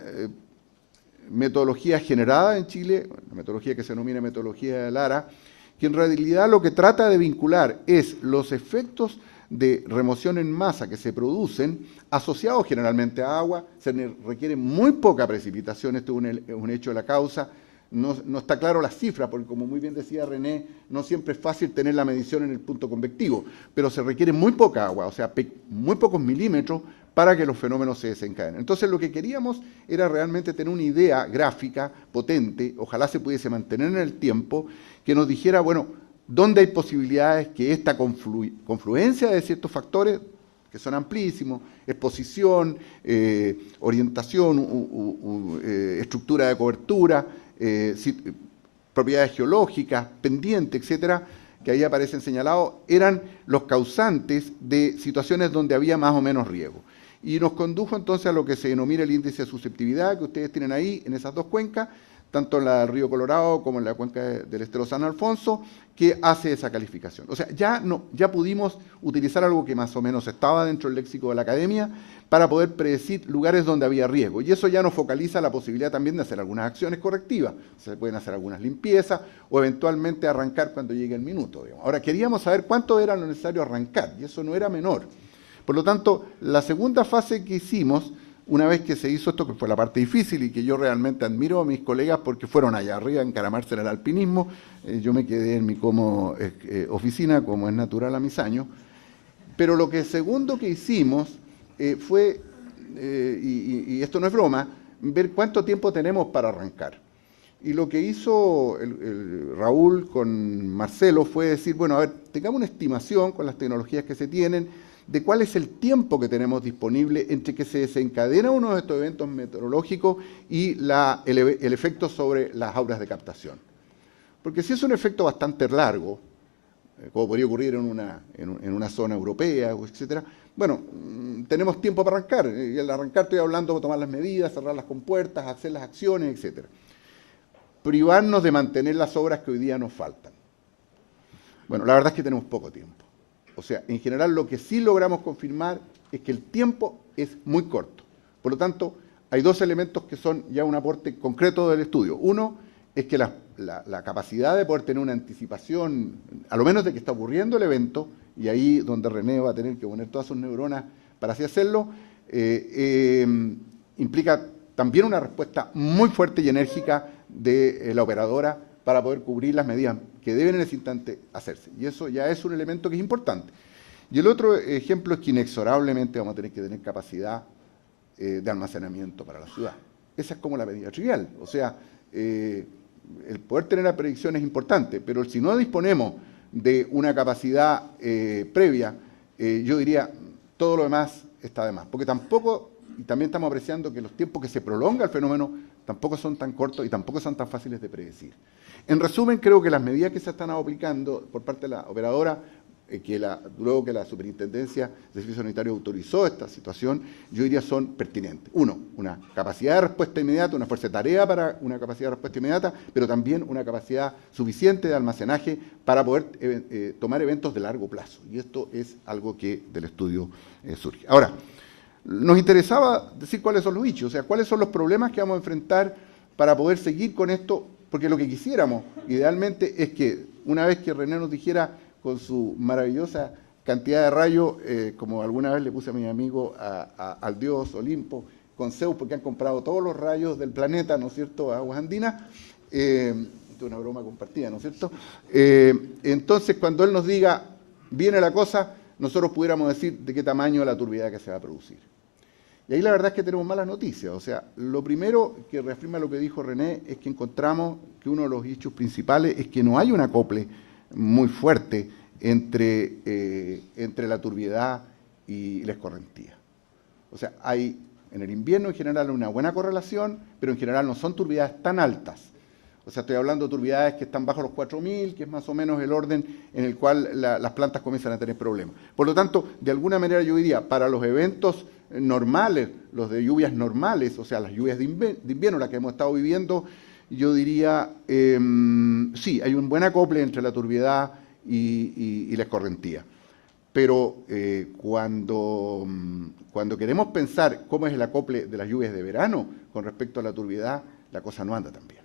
metodología generada en Chile, una metodología que se denomina metodología de Lara, que en realidad lo que trata de vincular es los efectos de remoción en masa que se producen, asociados generalmente a agua, se requiere muy poca precipitación, esto es un hecho de la causa. No está claro las cifras, porque como muy bien decía René, no siempre es fácil tener la medición en el punto convectivo, pero se requiere muy poca agua, o sea, muy pocos milímetros para que los fenómenos se desencadenen. Entonces lo que queríamos era realmente tener una idea gráfica potente, ojalá se pudiese mantener en el tiempo, que nos dijera, bueno, dónde hay posibilidades que esta confluencia de ciertos factores, que son amplísimos, exposición, orientación, estructura de cobertura, propiedades geológicas, pendientes, etcétera, que ahí aparecen señalados, eran los causantes de situaciones donde había más o menos riesgo. Y nos condujo entonces a lo que se denomina el índice de susceptibilidad que ustedes tienen ahí en esas dos cuencas, tanto en la del río Colorado como en la cuenca del estero San Alfonso, que hace esa calificación. O sea, ya pudimos utilizar algo que más o menos estaba dentro del léxico de la academia para poder predecir lugares donde había riesgo. Y eso ya nos focaliza la posibilidad también de hacer algunas acciones correctivas. Se pueden hacer algunas limpiezas o eventualmente arrancar cuando llegue el minuto, digamos. Ahora, queríamos saber cuánto era lo necesario arrancar, y eso no era menor. Por lo tanto, la segunda fase que hicimos, una vez que se hizo esto, que fue la parte difícil y que yo realmente admiro a mis colegas porque fueron allá arriba a encaramarse en el alpinismo, yo me quedé en mi oficina, como es natural a mis años, pero lo que segundo que hicimos fue, y esto no es broma, ver cuánto tiempo tenemos para arrancar. Y lo que hizo el Raúl con Marcelo fue decir, bueno, a ver, tengamos una estimación con las tecnologías que se tienen, de cuál es el tiempo que tenemos disponible entre que se desencadena uno de estos eventos meteorológicos y el efecto sobre las auras de captación. Porque si es un efecto bastante largo, como podría ocurrir en una zona europea, etcétera, bueno, tenemos tiempo para arrancar. Y al arrancar estoy hablando de tomar las medidas, cerrar las compuertas, hacer las acciones, etcétera. Privarnos de mantener las obras que hoy día nos faltan. Bueno, la verdad es que tenemos poco tiempo. O sea, en general lo que sí logramos confirmar es que el tiempo es muy corto. Por lo tanto, hay dos elementos que son ya un aporte concreto del estudio. Uno es que la capacidad de poder tener una anticipación, a lo menos de que está ocurriendo el evento, y ahí donde René va a tener que poner todas sus neuronas para así hacerlo, implica también una respuesta muy fuerte y enérgica de la operadora para poder cubrir las medidas que deben en ese instante hacerse. Y eso ya es un elemento que es importante. Y el otro ejemplo es que inexorablemente vamos a tener que tener capacidad de almacenamiento para la ciudad. Esa es como la medida trivial. O sea, el poder tener la predicción es importante, pero si no disponemos de una capacidad previa, yo diría, todo lo demás está de más. Porque tampoco, y también estamos apreciando que los tiempos que se prolonga el fenómeno tampoco son tan cortos y tampoco son tan fáciles de predecir. En resumen, creo que las medidas que se están aplicando por parte de la operadora, luego que la Superintendencia de Servicios Sanitarios autorizó esta situación, yo diría son pertinentes. Uno, una capacidad de respuesta inmediata, una fuerza de tarea para una capacidad de respuesta inmediata, pero también una capacidad suficiente de almacenaje para poder tomar eventos de largo plazo. Y esto es algo que del estudio surge. Ahora, nos interesaba decir cuáles son los bichos, o sea, cuáles son los problemas que vamos a enfrentar para poder seguir con esto, porque lo que quisiéramos, idealmente, es que una vez que René nos dijera con su maravillosa cantidad de rayos, como alguna vez le puse a mi amigo al dios Olimpo, con Zeus, porque han comprado todos los rayos del planeta, ¿no es cierto?, a Aguas Andinas, esto es una broma compartida, ¿no es cierto? Entonces, cuando él nos diga, viene la cosa, nosotros pudiéramos decir de qué tamaño es la turbiedad que se va a producir. Y ahí la verdad es que tenemos malas noticias. O sea, lo primero que reafirma lo que dijo René es que encontramos que uno de los hechos principales es que no hay un acople muy fuerte entre la turbiedad y la escorrentía. O sea, hay En el invierno en general hay una buena correlación, pero en general no son turbiedades tan altas. O sea, estoy hablando de turbiedades que están bajo los 4.000, que es más o menos el orden en el cual las plantas comienzan a tener problemas. Por lo tanto, de alguna manera yo diría, para los eventos normales, los de lluvias normales, o sea, las lluvias de invierno, las que hemos estado viviendo, yo diría, sí, hay un buen acople entre la turbiedad y la escorrentía. Pero cuando queremos pensar cómo es el acople de las lluvias de verano con respecto a la turbiedad, la cosa no anda tan bien.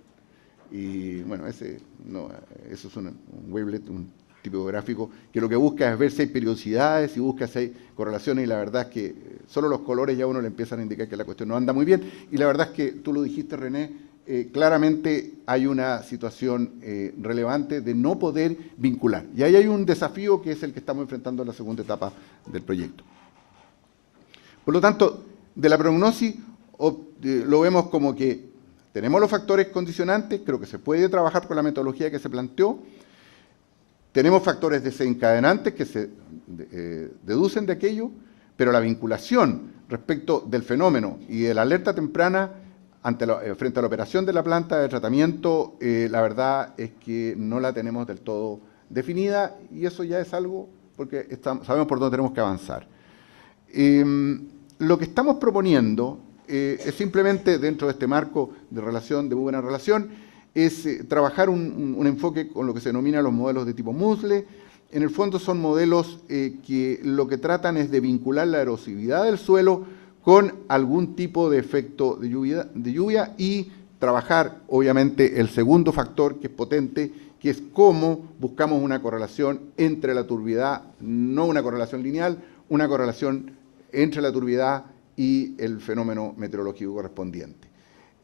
Y bueno, eso es un wavelet, un tipo gráfico, que lo que busca es ver si hay periodicidades y busca si hay correlaciones, y la verdad es que solo los colores ya a uno le empiezan a indicar que la cuestión no anda muy bien, y la verdad es que tú lo dijiste, René, claramente hay una situación relevante de no poder vincular. Y ahí hay un desafío que es el que estamos enfrentando en la segunda etapa del proyecto. Por lo tanto, de la prognosis lo vemos como que tenemos los factores condicionantes, creo que se puede trabajar con la metodología que se planteó. Tenemos factores desencadenantes que se deducen de aquello, pero la vinculación respecto del fenómeno y de la alerta temprana frente a la operación de la planta de tratamiento, la verdad es que no la tenemos del todo definida, y eso ya es algo porque sabemos por dónde tenemos que avanzar. Lo que estamos proponiendo es simplemente, dentro de este marco de relación, de muy buena relación, es trabajar un enfoque con lo que se denomina los modelos de tipo Munsle. En el fondo son modelos que lo que tratan es de vincular la erosividad del suelo con algún tipo de efecto de lluvia y trabajar, obviamente, el segundo factor que es potente, que es cómo buscamos una correlación entre la turbiedad, no una correlación lineal, una correlación entre la turbiedad y el fenómeno meteorológico correspondiente.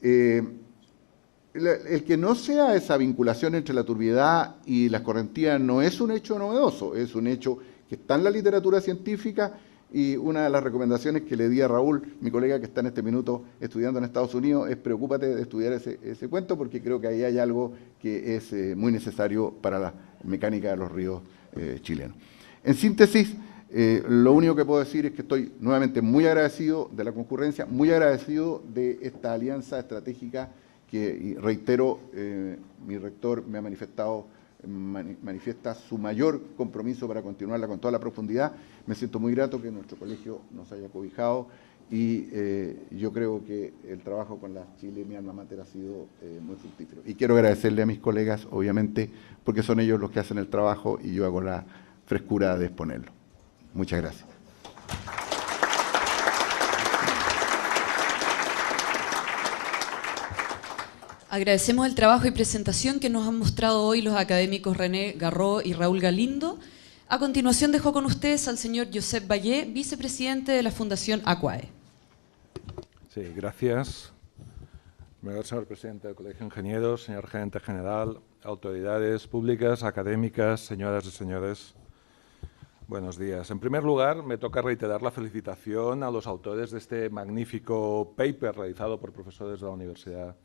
El que no sea esa vinculación entre la turbiedad y la escorrentía no es un hecho novedoso, es un hecho que está en la literatura científica, y una de las recomendaciones que le di a Raúl, mi colega que está en este minuto estudiando en Estados Unidos, es preocúpate de estudiar ese cuento, porque creo que ahí hay algo que es muy necesario para la mecánica de los ríos chilenos. En síntesis, lo único que puedo decir es que estoy nuevamente muy agradecido de la concurrencia, muy agradecido de esta alianza estratégica que, y reitero, mi rector me ha manifiesta su mayor compromiso para continuarla con toda la profundidad. Me siento muy grato que nuestro colegio nos haya cobijado, y yo creo que el trabajo con la Chile, mi alma mater, ha sido muy fructífero. Y quiero agradecerle a mis colegas, obviamente, porque son ellos los que hacen el trabajo y yo hago la frescura de exponerlo. Muchas gracias. Agradecemos el trabajo y presentación que nos han mostrado hoy los académicos René Garro y Raúl Galindo. A continuación dejo con ustedes al señor Josep Vallé, vicepresidente de la Fundación Aquae. Sí, gracias. Señor presidente del Colegio de Ingenieros, señor gerente general, autoridades públicas, académicas, señoras y señores, buenos días. En primer lugar, me toca reiterar la felicitación a los autores de este magnífico paper realizado por profesores de la Universidad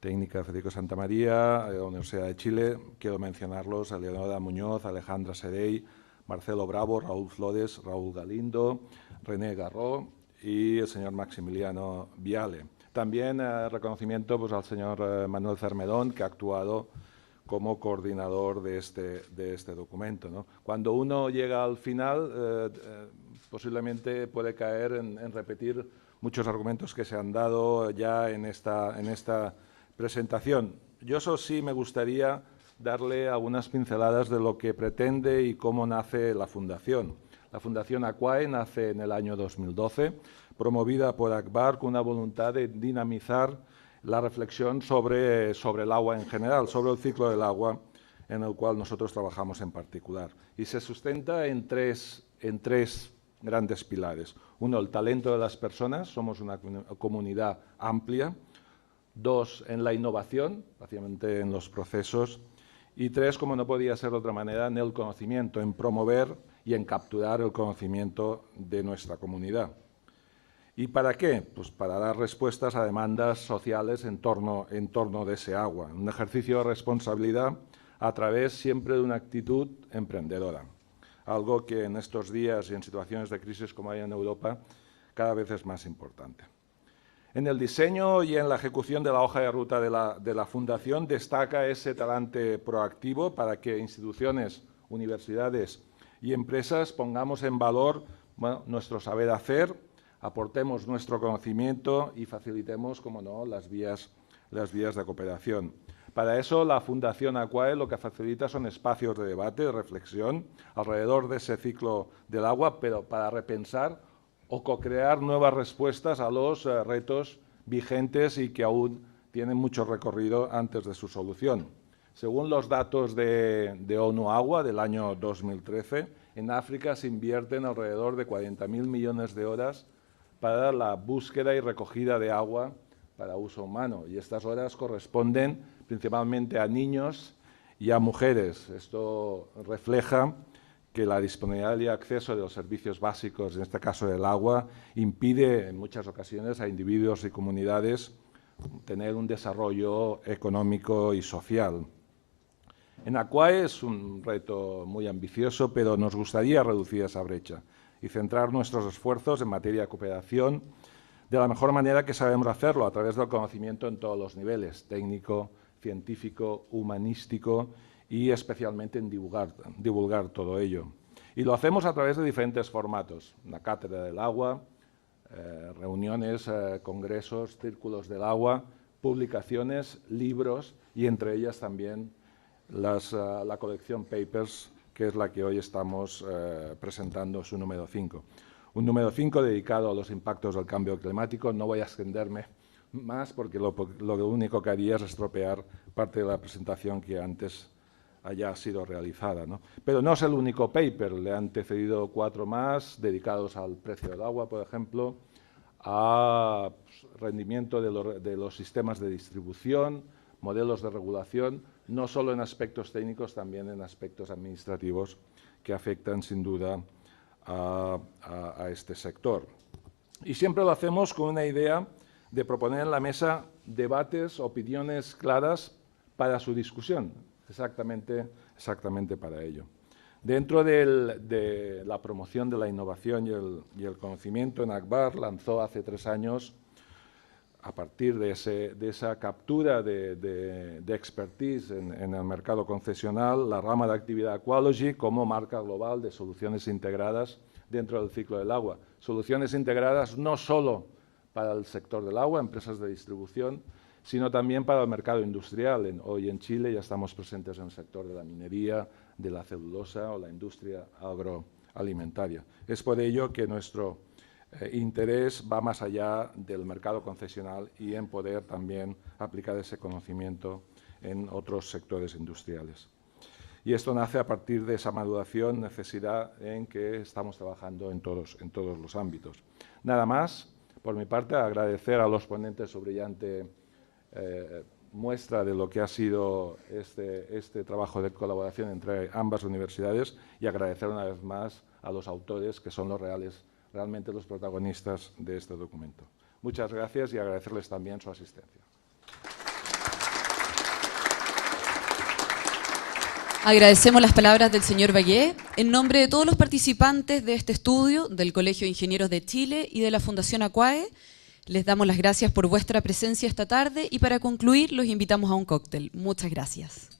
Técnica Federico Santa María, de la Universidad de Chile. Quiero mencionarlos: a Leonora Muñoz, Alejandra Serey, Marcelo Bravo, Raúl Flores, Raúl Galindo, René Garro y el señor Maximiliano Viale. También reconocimiento pues, al señor Manuel Cermedón, que ha actuado como coordinador de este documento, ¿no? Cuando uno llega al final, posiblemente puede caer en repetir muchos argumentos que se han dado ya en esta presentación. Yo eso sí me gustaría darle algunas pinceladas de lo que pretende y cómo nace la Fundación. La Fundación Aquae nace en el año 2012, promovida por ACBAR con una voluntad de dinamizar la reflexión sobre el agua en general, sobre el ciclo del agua, en el cual nosotros trabajamos en particular. Y se sustenta en tres grandes pilares. Uno, el talento de las personas, somos una comunidad amplia. Dos, en la innovación, básicamente en los procesos. Y tres, como no podía ser de otra manera, en el conocimiento, en promover y en capturar el conocimiento de nuestra comunidad. ¿Y para qué? Pues para dar respuestas a demandas sociales en torno de ese agua. Un ejercicio de responsabilidad a través siempre de una actitud emprendedora. Algo que en estos días y en situaciones de crisis como hay en Europa cada vez es más importante. En el diseño y en la ejecución de la hoja de ruta de la Fundación destaca ese talante proactivo para que instituciones, universidades y empresas pongamos en valor nuestro saber hacer, aportemos nuestro conocimiento y facilitemos, como no, las vías de cooperación. Para eso, la Fundación Aquae lo que facilita son espacios de debate, de reflexión, alrededor de ese ciclo del agua, pero para repensar o co-crear nuevas respuestas a los retos vigentes y que aún tienen mucho recorrido antes de su solución. Según los datos de ONU Agua del año 2013, en África se invierten alrededor de 40.000 millones de horas para la búsqueda y recogida de agua para uso humano, y estas horas corresponden principalmente a niños y a mujeres. Esto refleja que la disponibilidad y acceso de los servicios básicos, en este caso del agua, impide en muchas ocasiones a individuos y comunidades tener un desarrollo económico y social. En Aquae es un reto muy ambicioso, pero nos gustaría reducir esa brecha y centrar nuestros esfuerzos en materia de cooperación de la mejor manera que sabemos hacerlo, a través del conocimiento en todos los niveles, técnico, científico, humanístico y especialmente en divulgar todo ello. Y lo hacemos a través de diferentes formatos: la Cátedra del Agua, reuniones, congresos, círculos del agua, publicaciones, libros y entre ellas también la colección Papers, que es la que hoy estamos presentando, su número 5. Un número 5 dedicado a los impactos del cambio climático. No voy a extenderme más porque lo único que haría es estropear parte de la presentación que antes haya sido realizada, ¿no? Pero no es el único paper, le han antecedido 4 más dedicados al precio del agua, por ejemplo, a rendimiento de los sistemas de distribución, modelos de regulación, no solo en aspectos técnicos, también en aspectos administrativos que afectan sin duda a este sector. Y siempre lo hacemos con una idea de proponer en la mesa debates, opiniones claras para su discusión, exactamente para ello. Dentro de la promoción de la innovación y el conocimiento, en Akbar lanzó hace 3 años, a partir de esa captura de expertise en el mercado concesional, la rama de actividad Aqualogy como marca global de soluciones integradas dentro del ciclo del agua. Soluciones integradas no solo para el sector del agua, empresas de distribución, sino también para el mercado industrial. Hoy en Chile ya estamos presentes en el sector de la minería, de la celulosa o la industria agroalimentaria. Es por ello que nuestro interés va más allá del mercado concesional y en poder también aplicar ese conocimiento en otros sectores industriales. Y esto nace a partir de esa maduración, necesidad en que estamos trabajando en todos los ámbitos. Nada más, por mi parte, agradecer a los ponentes su brillante muestra de lo que ha sido este trabajo de colaboración entre ambas universidades y agradecer una vez más a los autores, que son realmente los protagonistas de este documento. Muchas gracias y agradecerles también su asistencia. Agradecemos las palabras del señor Vallée. En nombre de todos los participantes de este estudio, del Colegio de Ingenieros de Chile y de la Fundación Aquae, les damos las gracias por vuestra presencia esta tarde y para concluir los invitamos a un cóctel. Muchas gracias.